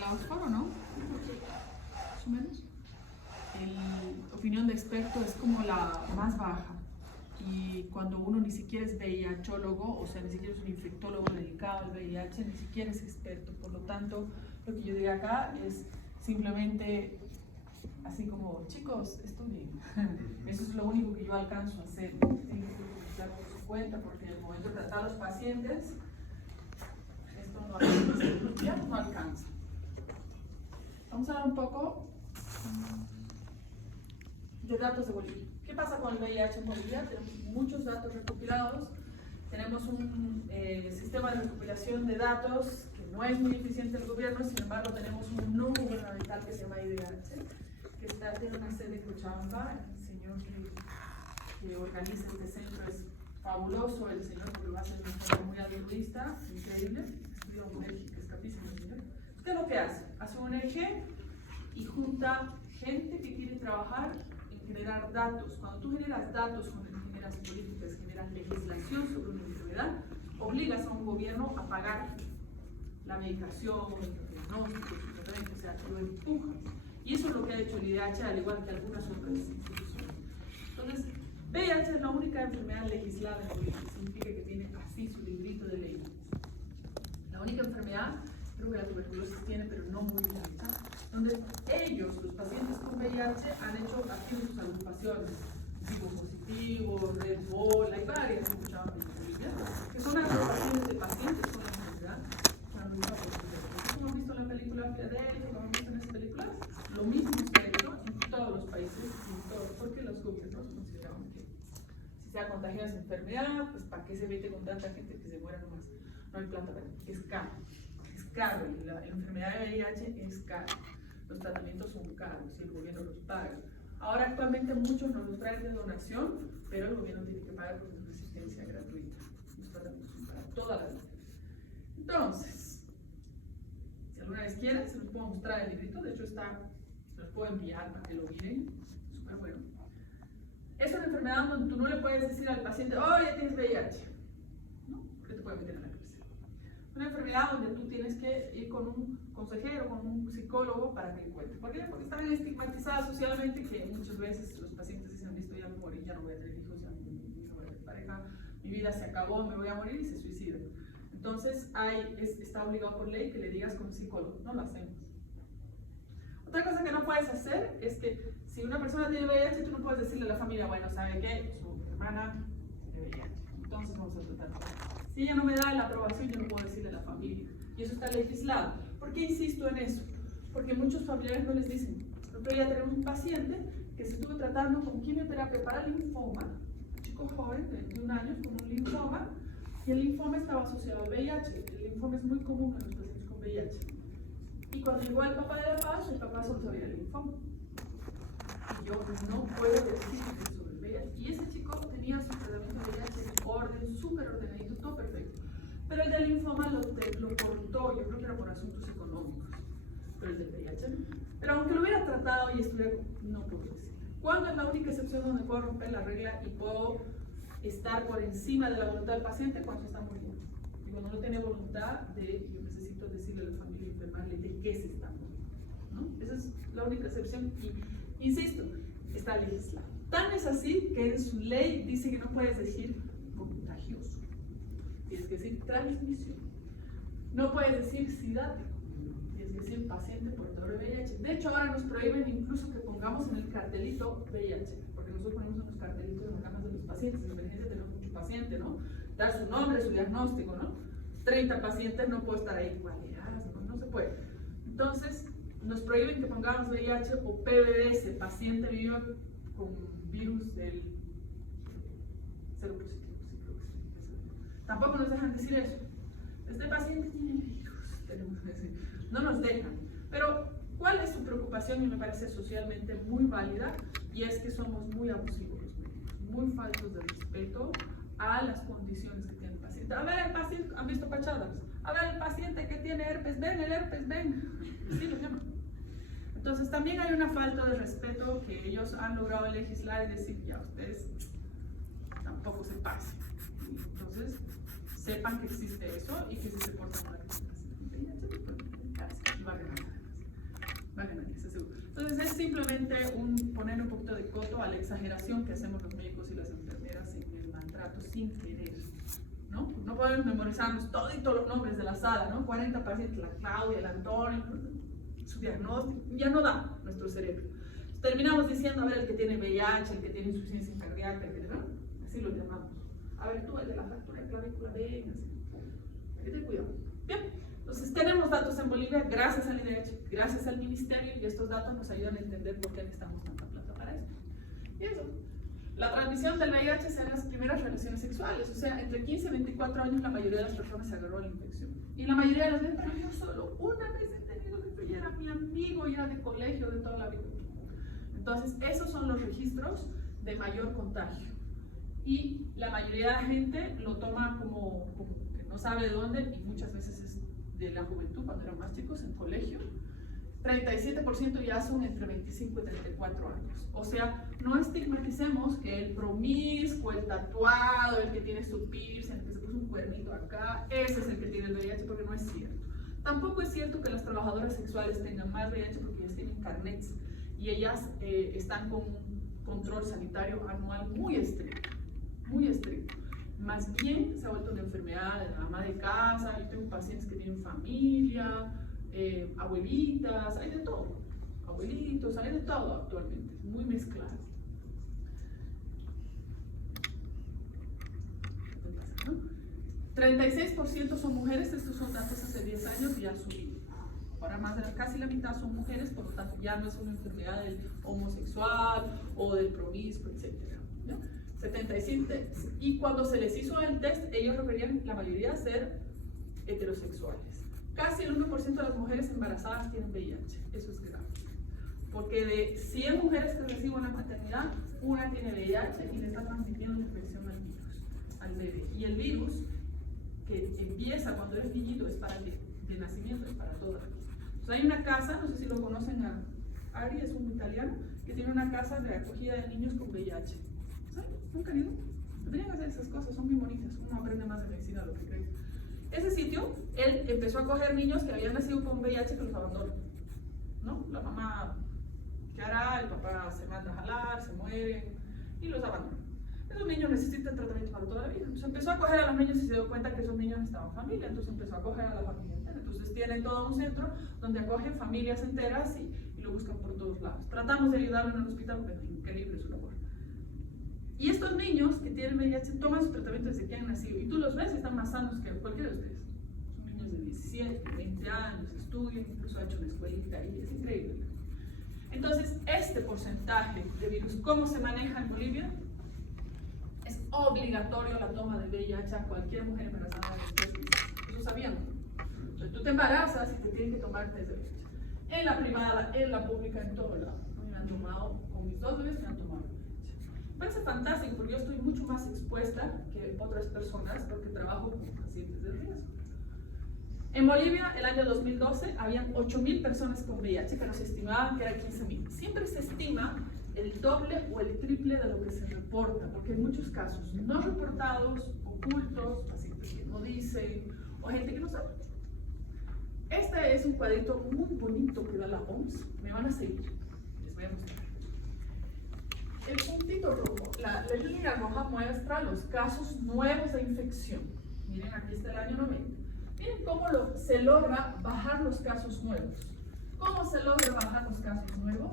la Oxford, ¿o no? Más o menos. La opinión de experto es como la más baja. Y cuando uno ni siquiera es VIHólogo, o sea, ni siquiera es un infectólogo dedicado al VIH, ni siquiera es experto. Por lo tanto, lo que yo diría acá es simplemente así como, chicos, estudien. Eso es lo único que yo alcanzo a hacer. Tienen que dar por su cuenta, porque en el momento de tratar a los pacientes, esto no alcanza. Ya no alcanza. Vamos a hablar un poco de datos de Bolivia. ¿Qué pasa con el VIH en Bolivia? Tenemos muchos datos recopilados. Tenemos un sistema de recopilación de datos que no es muy eficiente el gobierno, sin embargo tenemos un no gubernamental que se llama IDH, que tiene una sede en Cochabamba. El señor que organiza este centro es fabuloso, el señor, porque lo hace de una forma muy altruista, increíble. Estudia un ONG, que es capísimo el señor. ¿Qué es lo que hace? Hace un ONG y junta gente que quiere trabajar en generar datos. Cuando tú generas datos, generas políticas, generas legislación sobre una enfermedad, obligas a un gobierno a pagar la medicación, el diagnóstico, el tratamiento, o sea, lo empujas. Y eso es lo que ha hecho el IDH, al igual que algunas otras instituciones. Entonces, VIH es la única enfermedad legislada en Bolivia, significa que tiene así su librito de ley. La única enfermedad, creo que la tuberculosis tiene, pero no muy mucha, donde ellos, los pacientes con VIH, han hecho aquí sus agrupaciones, tipo positivo, Red Bull, hay varias en Cochabamba y en Bolivia, que son agrupaciones de pacientes con la enfermedad que han luchado por su vida. Como han visto en la película Philadelphia, como han visto en esas películas, lo mismo se ha hecho en todos los países, porque los gobiernos consideraban que si se ha contagiado esa enfermedad, pues para qué se mete con tanta gente que se muera nomás. No hay plata, pero es caro. Es caro, la enfermedad de VIH es cara. Los tratamientos son caros y el gobierno los paga. Ahora actualmente muchos nos los traen de donación, pero el gobierno tiene que pagar porque es una asistencia gratuita. Los tratamientos son para toda la vida. Entonces, si alguna vez quieren, se los puedo mostrar el librito. De hecho, se los puedo enviar para que lo miren. Súper bueno. Es una enfermedad donde tú no le puedes decir al paciente, oh, ya tienes VIH. ¿No? Porque te puede meter en la cárcel. Una enfermedad donde tú tienes que ir con un consejero, con un psicólogo para que le cuente. ¿Por qué? Porque están estigmatizadas socialmente, que muchas veces los pacientes dicen, listo, ya me morí, ya no voy a tener hijos, ya no voy a tener pareja, mi vida se acabó, me voy a morir, y se suicidan. Entonces está obligado por ley que le digas con un psicólogo. No lo hacemos. Otra cosa que no puedes hacer es que si una persona tiene VIH, tú no puedes decirle a la familia, bueno, ¿sabe qué? Su hermana tiene VIH, entonces vamos a tratar. Si ella no me da la aprobación, yo no puedo decirle a la familia. Y eso está legislado. ¿Por qué insisto en eso? Porque muchos familiares no les dicen. Nosotros ya tenemos un paciente que se estuvo tratando con quimioterapia para linfoma, un chico joven de 21 años con un linfoma, y el linfoma estaba asociado al VIH. El linfoma es muy común en los pacientes con VIH. Y cuando llegó el papá de La Paz, el papá solo sabía el linfoma. Y yo no puedo decir sobre el VIH. Y ese chico tenía su tratamiento de VIH en orden, súper ordenadito, todo perfecto. Pero el del linfoma lo cortó, yo creo que era por asuntos económicos. Pero el del VIH no. Pero aunque lo hubiera tratado y estuviera, no puedo decir. ¿Cuándo es la única excepción donde puedo romper la regla y puedo estar por encima de la voluntad del paciente? Cuando se está muriendo. Y cuando no tiene voluntad de, yo necesito decirle a la familia y informarle de qué se está muriendo, ¿no? Esa es la única excepción y, insisto, está legislado. Tan es así que en su ley dice que no puedes decir contagioso. Tienes que decir transmisión. No puedes decir SIDA, tienes que decir paciente portador de VIH. De hecho, ahora nos prohíben incluso que pongamos en el cartelito VIH, porque nosotros ponemos en los cartelitos en las camas de los pacientes. En emergencia tenemos mucho paciente, ¿no? Dar su nombre, su diagnóstico, ¿no? 30 pacientes, no puedo estar ahí. No se puede. Entonces, nos prohíben que pongamos VIH o PBS, paciente vivo con virus del cero positivo. Tampoco nos dejan decir eso. Este paciente tiene virus, tenemos que decir. No nos dejan. Pero, ¿cuál es su preocupación? Y me parece socialmente muy válida, y es que somos muy abusivos los médicos, muy faltos de respeto a las condiciones que tiene el paciente. A ver, el paciente, ¿han visto fachadas? A ver, el paciente que tiene herpes, ven, el herpes, ven. Sí, lo llaman. Entonces, también hay una falta de respeto que ellos han logrado legislar y decir, ya, ustedes tampoco se pasen. Entonces, sepan que existe eso y que si se portan mal, va a ganar. simplemente poner un poquito de coto a la exageración que hacemos los médicos y las enfermeras en el maltrato sin querer, ¿no? No podemos memorizarnos todos los nombres de la sala, ¿no? 40 pacientes, la Claudia, el Antonio, su diagnóstico, ya no da nuestro cerebro. Terminamos diciendo, a ver, el que tiene VIH, el que tiene insuficiencia cardíaca, ¿no? Así lo llamamos. A ver, tú, el de la fractura clavícula, ven, así. Hay que tener cuidado. Bien, entonces tenemos datos en Bolivia gracias al IDH, gracias al ministerio, y estos datos nos ayudan a entender por qué necesitamos tanta plata para esto. Y eso. La transmisión del VIH es en las primeras relaciones sexuales, o sea, entre 15 y 24 años la mayoría de las personas se agarró a la infección. Y la mayoría de las veces, pero yo solo una vez he tenido que ya era mi amigo, ya de colegio, de toda la vida. Entonces, esos son los registros de mayor contagio. Y la mayoría de la gente lo toma como que no sabe de dónde, y muchas veces es de la juventud, cuando eran más chicos, en colegio. 37% ya son entre 25 y 34 años. O sea, no estigmaticemos que el promiscuo, el tatuado, el que tiene su piercing, el que se puso un cuernito acá, ese es el que tiene el VIH, porque no es cierto. Tampoco es cierto que las trabajadoras sexuales tengan más VIH porque ellas tienen carnets y ellas están con un control sanitario anual muy estricto, muy estricto. Más bien se ha vuelto una enfermedad de la ama de casa. Yo tengo pacientes que tienen familia, abuelitas, hay de todo, abuelitos, hay de todo actualmente, muy mezclado. ¿No? 36% son mujeres, estos son datos hace 10 años y ya subido. Ahora más de casi la mitad son mujeres, por lo tanto ya no es una enfermedad del homosexual o del promiscuo, etc. ¿No? 77, y cuando se les hizo el test, ellos referían la mayoría a ser heterosexuales. Casi el 1% de las mujeres embarazadas tienen VIH, eso es grave. Porque de 100 mujeres que reciben una maternidad, una tiene VIH y le está transmitiendo la infección al virus, al bebé. Y el virus, que empieza cuando eres niñito, es para de nacimiento, es para toda la vida. Entonces hay una casa, no sé si lo conocen, Ari, es un italiano, que tiene una casa de acogida de niños con VIH. ¿Saben? ¿Nunca han ido? Deberían hacer esas cosas, son muy bonitas, uno aprende más de medicina de lo que cree. Ese sitio, él empezó a acoger niños que habían nacido con VIH que los abandonan, ¿no? La mamá, ¿qué hará? El papá se manda a jalar, se muere y los abandona. Esos niños necesitan tratamiento para toda la vida. Entonces empezó a acoger a los niños y se dio cuenta que esos niños necesitaban familia, entonces empezó a acoger a la familia entera. Entonces tiene todo un centro donde acogen familias enteras y lo buscan por todos lados. Tratamos de ayudarlo en el hospital, pero es increíble su labor. Y estos niños que tienen VIH toman su tratamiento desde que han nacido. Y tú los ves y están más sanos que cualquiera de ustedes. Son niños de 17, 20 años, estudian, incluso ha hecho una escuelita y es increíble. Entonces, este porcentaje de virus, ¿cómo se maneja en Bolivia? Es obligatorio la toma de VIH a cualquier mujer embarazada de 3 meses. Eso sabían. Entonces, tú te embarazas y te tienen que tomar test de VIH. En la privada, en la pública, en todo lado. Me han tomado, con mis 2 bebés me han tomado. Me parece fantástico porque yo estoy mucho más expuesta que otras personas porque trabajo con pacientes de riesgo. En Bolivia, el año 2012, habían 8.000 personas con VIH, pero se estimaban que eran 15.000. Siempre se estima el doble o el triple de lo que se reporta, porque hay muchos casos no reportados, ocultos, pacientes que no dicen, o gente que no sabe. Este es un cuadrito muy bonito que da la OMS. Me van a seguir, les voy a mostrar. El puntito rojo, la línea roja muestra los casos nuevos de infección. Miren, aquí está el año 90. Miren cómo se logra bajar los casos nuevos. ¿Cómo se logra bajar los casos nuevos?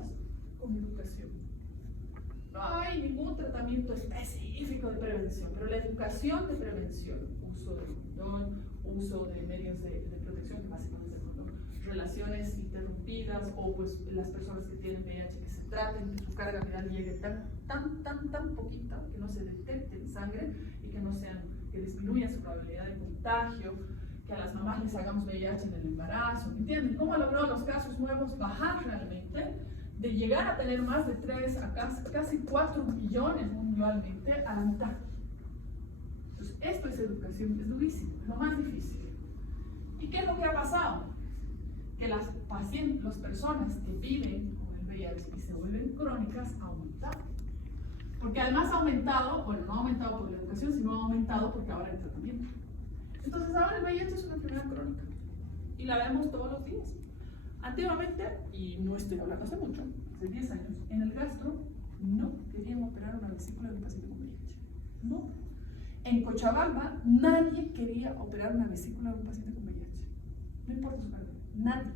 Con educación. No hay ningún tratamiento específico de prevención, pero la educación de prevención, uso de condón, uso de medios de protección, que básicamente es el condón, relaciones interrumpidas, o pues las personas que tienen VIH que se traten que su carga viral llegue tan poquita que no se detecte en sangre y que disminuya su probabilidad de contagio, que a las mamás les hagamos VIH en el embarazo, ¿entienden? ¿Cómo logró los casos nuevos bajar realmente? De llegar a tener más de 3 a casi 4 millones mundialmente a la mitad. Entonces, esto es educación, es durísimo, es lo más difícil. ¿Y qué es lo que ha pasado? Que las personas que viven con el VIH y se vuelven crónicas ha aumentado. Porque además ha aumentado, bueno, no ha aumentado por la educación, sino ha aumentado porque ahora hay tratamiento. Entonces ahora el VIH es una enfermedad crónica y la vemos todos los días. Antiguamente, y no estoy hablando hace mucho, hace 10 años, en el gastro no querían operar una vesícula de un paciente con VIH. No. En Cochabamba nadie quería operar una vesícula de un paciente con VIH. No importa su cargo, nadie.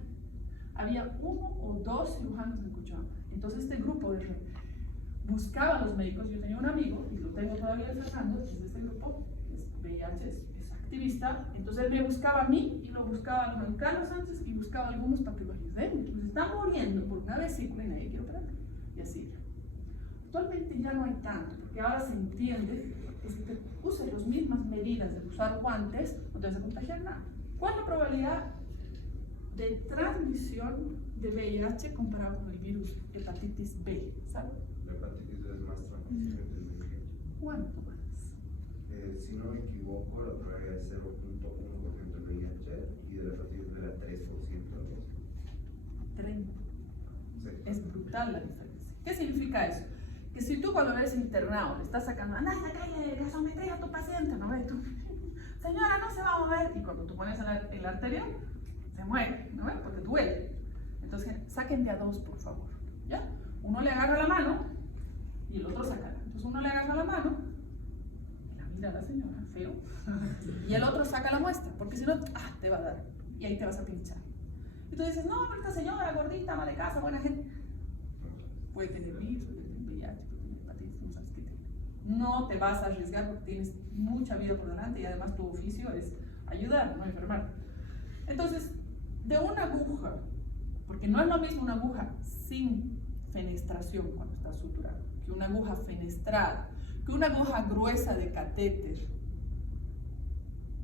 Había 1 o 2 cirujanos en Cochabamba. Entonces este grupo buscaba a los médicos. Yo tenía un amigo, y lo tengo todavía, Fernando, que es de este grupo, que es VIH, es activista. Entonces él me buscaba a mí y lo buscaba a Juan Carlos Sánchez y buscaba a algunos para que lo ayuden. Pues están muriendo por una vesícula y nadie quiere operar. Y así. Actualmente ya no hay tanto, porque ahora se entiende que si te uses las mismas medidas de usar guantes, no te vas a contagiar nada. ¿Cuál es la probabilidad de transmisión de VIH comparado con el virus hepatitis B? ¿Sabes? La hepatitis B es más transmisible que el VIH. ¿Cuánto más? Si no me equivoco, la probabilidad es 0.1% del VIH y de la hepatitis B era 3%. 30. Sí. Es brutal la diferencia. ¿Qué significa eso? Que si tú cuando eres internado le estás sacando, anda a la calle, gasometría a tu paciente, ¿no ves? Tú, señora, no se va a mover. Y cuando tú pones el arterial, se muere, ¿no ves? Porque duele. Entonces, saquen de a 2, por favor. ¿Ya? Uno le agarra la mano y el otro saca. Entonces, uno le agarra la mano y la mira a la señora, feo. Y el otro saca la muestra, porque si no, te va a dar. Y ahí te vas a pinchar. Y tú dices, no, pero esta señora gordita, ama de casa, buena gente. Puede tener virus, puede tener VIH, puede tener hepatitis, no sabes qué tiene. No te vas a arriesgar porque tienes mucha vida por delante y además tu oficio es ayudar, no enfermar. Entonces, de una aguja, porque no es lo mismo una aguja sin fenestración cuando está suturada, que una aguja fenestrada, que una aguja gruesa de catéter.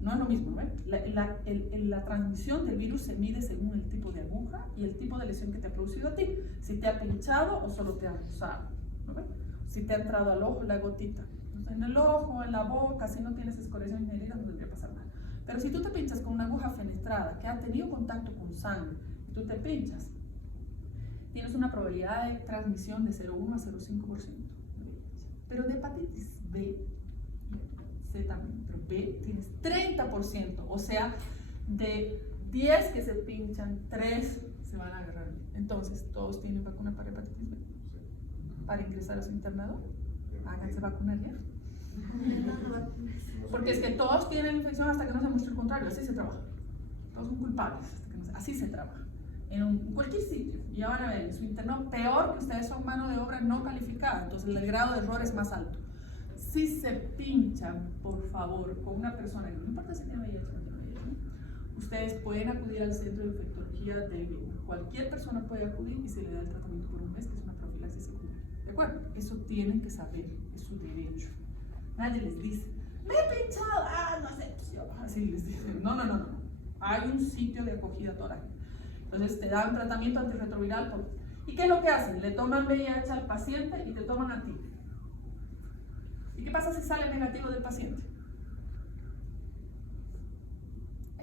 No es lo mismo, ¿no? La transmisión del virus se mide según el tipo de aguja y el tipo de lesión que te ha producido a ti. Si te ha pinchado o solo te ha rozado, ¿no? Si te ha entrado al ojo la gotita. Entonces, en el ojo, en la boca, si no tienes escoriación ni heridas, no debería pasar nada. Pero si tú te pinchas con una aguja fenestrada que ha tenido contacto con sangre y tú te pinchas, tienes una probabilidad de transmisión de 0,1 a 0,5%. Pero de hepatitis B, C también, pero B tienes 30%, o sea, de 10 que se pinchan, 3 se van a agarrar. Entonces, ¿todos tienen vacuna para hepatitis B? Para ingresar a su internado, háganse vacunar ya. Porque es que todos tienen infección hasta que no se muestre el contrario, así se trabaja. Todos son culpables, hasta que no se, así se trabaja. En cualquier sitio, y ya van a ver, en su internado, peor que ustedes son mano de obra no calificada, entonces el grado de error es más alto. Si se pinchan, por favor, con una persona, que no importa si tiene VIH o no tiene VIH, ustedes pueden acudir al centro de infectología del virus. Cualquier persona puede acudir y se le da el tratamiento por un mes, que es una profilaxis secundaria. ¿De acuerdo? Eso tienen que saber, es su derecho. Nadie les dice, me he pinchado, no sé, así les dicen. No. Hay un sitio de acogida a toda la gente. Entonces te dan tratamiento antirretroviral. ¿Y qué es lo que hacen? Le toman VIH al paciente y te toman a ti. ¿Y qué pasa si sale negativo del paciente?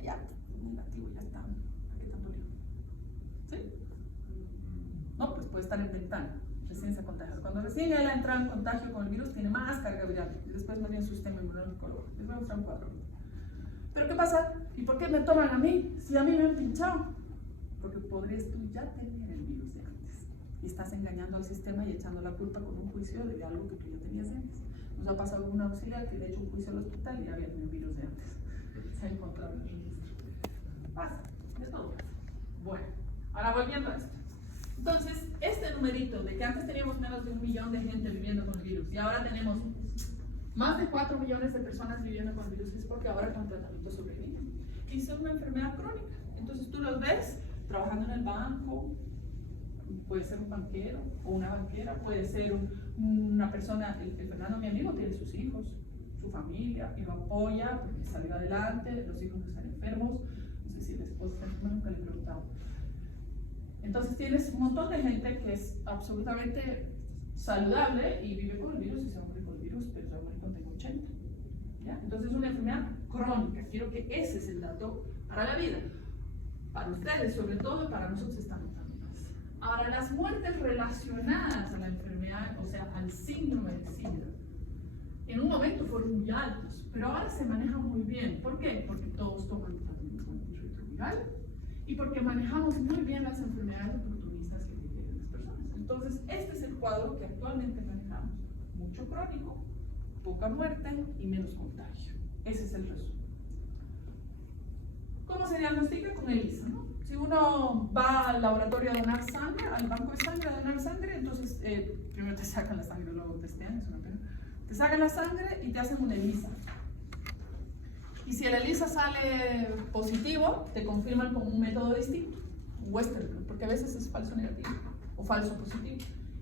Ya, negativo, ya está. ¿Para qué tanto lío? ¿Sí? No, pues puede estar en ventana, recién se contagia. Cuando recién él ha entrado en contagio con el virus, tiene más carga viral. Y después más bien su sistema inmunológico. Les voy a mostrar un cuadro. ¿Pero qué pasa? ¿Y por qué me toman a mí? Si a mí me han pinchado. Porque podrías tú ya tener el virus de antes. Y estás engañando al sistema y echando la culpa con un juicio de algo que tú ya tenías de antes. Nos ha pasado con una auxiliar que le ha hecho un juicio al hospital y había tenido virus de antes. Se ha encontrado en el registro. Pasa, de todo pasa. Bueno, ahora volviendo a esto. Entonces, este numerito de que antes teníamos menos de 1 millón de gente viviendo con el virus y ahora tenemos más de 4 millones de personas viviendo con el virus, es porque ahora con tratamiento sobreviven. Y es una enfermedad crónica. Entonces tú los ves trabajando en el banco, puede ser un banquero o una banquera, puede ser una persona, el Fernando, mi amigo, tiene sus hijos, su familia, y lo apoya porque salió adelante, los hijos no están enfermos, no sé si el esposo está enfermo, nunca le he preguntado. Entonces tienes un montón de gente que es absolutamente saludable y vive con el virus y se va a morir con el virus, pero se va a morir cuando tenga 80. ¿Ya? Entonces es una enfermedad crónica. Quiero que ese es el dato para la vida. Para ustedes, sobre todo, para nosotros está notando más. Ahora, las muertes relacionadas a la enfermedad, o sea, al síndrome de SIDA, en un momento fueron muy altos, pero ahora se manejan muy bien. ¿Por qué? Porque todos toman tratamiento antirretroviral y porque manejamos muy bien las enfermedades oportunistas que tienen las personas. Entonces, este es el cuadro que actualmente manejamos. Mucho crónico, poca muerte y menos contagio. Ese es el resumen. ¿Cómo se diagnostica? Con ELISA, ¿no? Si uno va al laboratorio a donar sangre, al banco de sangre a donar sangre, entonces primero te sacan la sangre, luego testean, es una pena. Te sacan la sangre y te hacen una ELISA. Y si el ELISA sale positivo, te confirman con un método distinto, un Western blot, porque a veces es falso negativo o falso positivo.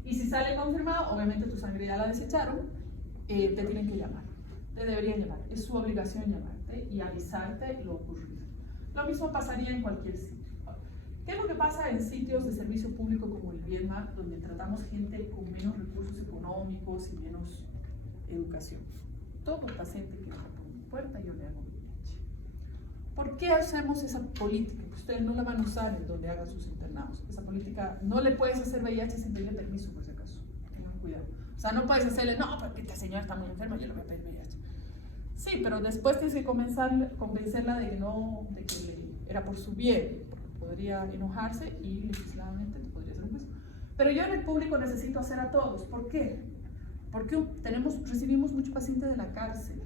Y si sale confirmado, obviamente tu sangre ya la desecharon, te tienen que llamar, te deberían llamar, es su obligación llamarte y avisarte lo ocurrido. Lo mismo pasaría en cualquier sitio. ¿Qué es lo que pasa en sitios de servicio público como el Viedma, donde tratamos gente con menos recursos económicos y menos educación? Todo paciente que entra por mi puerta yo le hago VIH. ¿Por qué hacemos esa política? Que ustedes no la van a usar en donde hagan sus internados. Esa política no le puedes hacer VIH sin pedirle permiso, por si acaso. Tengan cuidado. O sea, no puedes hacerle, no, porque esta señora está muy enferma, yo le voy a pedir VIH. Sí, pero después tienes que convencerla de que no, de que era por su bien, porque podría enojarse y legisladamente podría hacer un juicio. Pero yo en el público necesito hacer a todos. ¿Por qué? Porque recibimos mucho paciente de la cárcel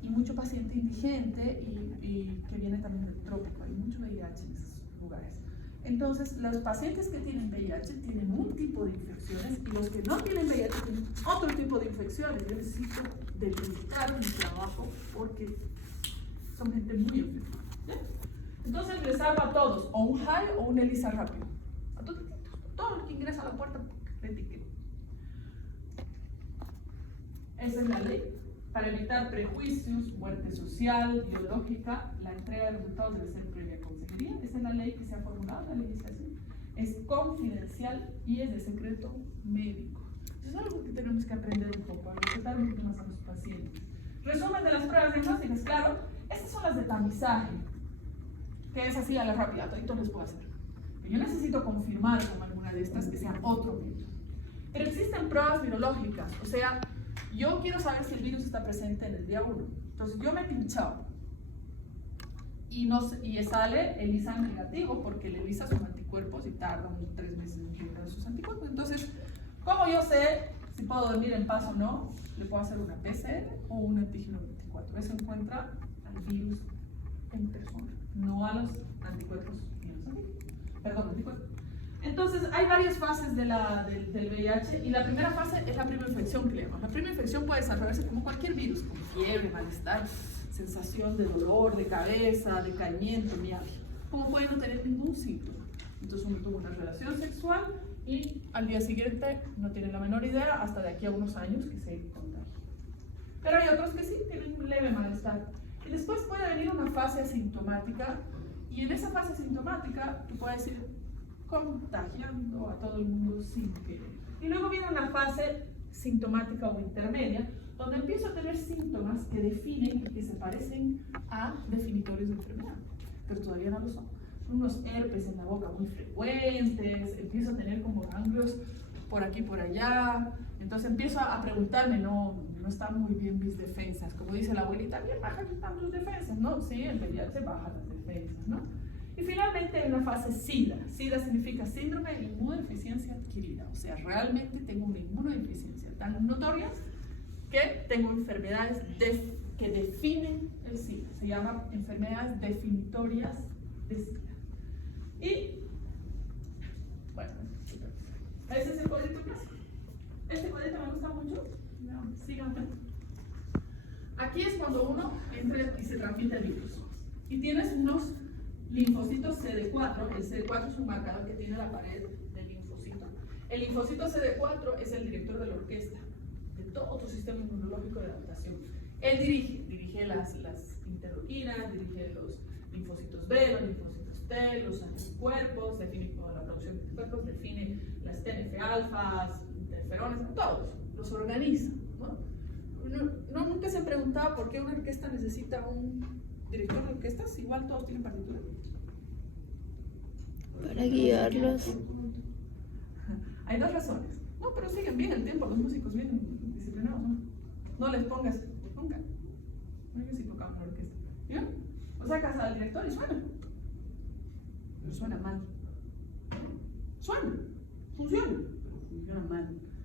y mucho paciente indigente y que viene también del trópico. Hay mucho VIH en esos lugares. Entonces, los pacientes que tienen VIH tienen un tipo de infecciones y los que no tienen VIH tienen otro tipo de infecciones. Yo necesito delimitar mi trabajo porque son gente muy enferma. ¿Ya? Entonces, les hago a todos o un high o un ELISA rápido. A todo el que ingresa a la puerta, le etiqueto. Esa es la ley. Para evitar prejuicios, muerte social, biológica, la entrega de resultados debe ser previa consejería. Esa es la ley que se ha formulado, la legislación. Es confidencial y es de secreto médico. Eso es algo que tenemos que aprender un poco, a respetar un poco más a los pacientes. Resumen de las pruebas diagnósticas, claro. Estas son las de tamizaje, que es así a la rápida, todito les puedo hacer. Yo necesito confirmar con alguna de estas que sea otro método. Pero existen pruebas virológicas, o sea, yo quiero saber si el virus está presente en el día 1. Entonces yo me he pinchado y sale ELISA negativo porque el ELISA son anticuerpos y tarda unos 3 meses en generar sus anticuerpos. Entonces, ¿cómo yo sé si puedo dormir en paz o no? Le puedo hacer una PCR o un antígeno 24. Eso encuentra al virus en persona, no a los anticuerpos ni a los anticuerpos. Entonces, hay varias fases del VIH y la primera fase es la primera infección que le llamamos. La primera infección puede desarrollarse como cualquier virus, con fiebre, malestar, sensación de dolor, de cabeza, decaimiento, mialgia. Como puede no tener ningún síntoma. Entonces uno tuvo una relación sexual y al día siguiente no tiene la menor idea hasta de aquí a unos años que se contagia. Pero hay otros que sí tienen un leve malestar. Y después puede venir una fase asintomática y en esa fase asintomática tú puedes ir contagiando a todo el mundo sin querer. Y luego viene una fase sintomática o intermedia, donde empiezo a tener síntomas que definen y que se parecen a definitorios de enfermedad, pero todavía no lo son. Son unos herpes en la boca muy frecuentes, empiezo a tener como ganglios por aquí por allá, entonces empiezo a preguntarme, no están muy bien mis defensas, como dice la abuelita, bien bajan tus defensas, ¿no? Sí, en realidad se bajan las defensas, ¿no? Y finalmente en la fase SIDA. SIDA significa síndrome de inmunodeficiencia adquirida. O sea, realmente tengo una inmunodeficiencia tan notoria que tengo enfermedades que definen el SIDA. Se llaman enfermedades definitorias de SIDA. Y, bueno, ese es el cuadrito clásico. Este cuadrito me gusta mucho. No, síganme. Aquí es cuando uno entra y se transmite el virus. Y tienes unos linfocitos CD4, el CD4 es un marcador que tiene la pared del linfocito. El linfocito CD4 es el director de la orquesta, de todo tu sistema inmunológico de adaptación. Él dirige las interleuquinas, dirige los linfocitos B, los linfocitos T, los anticuerpos, define toda la producción de anticuerpos, define las TNF-alfas, interferones, todos, los organiza, ¿no? Nunca se preguntaba por qué una orquesta necesita un director de orquestas, igual todos tienen partitura. Para guiarlos. Hay 2 razones. No, pero siguen bien el tiempo, los músicos bien disciplinados, ¿no? No les pongas nunca. No, yo sí tocaba en la orquesta. ¿Ya? O sacas al director y suena. pero suena mal. Suena, funciona.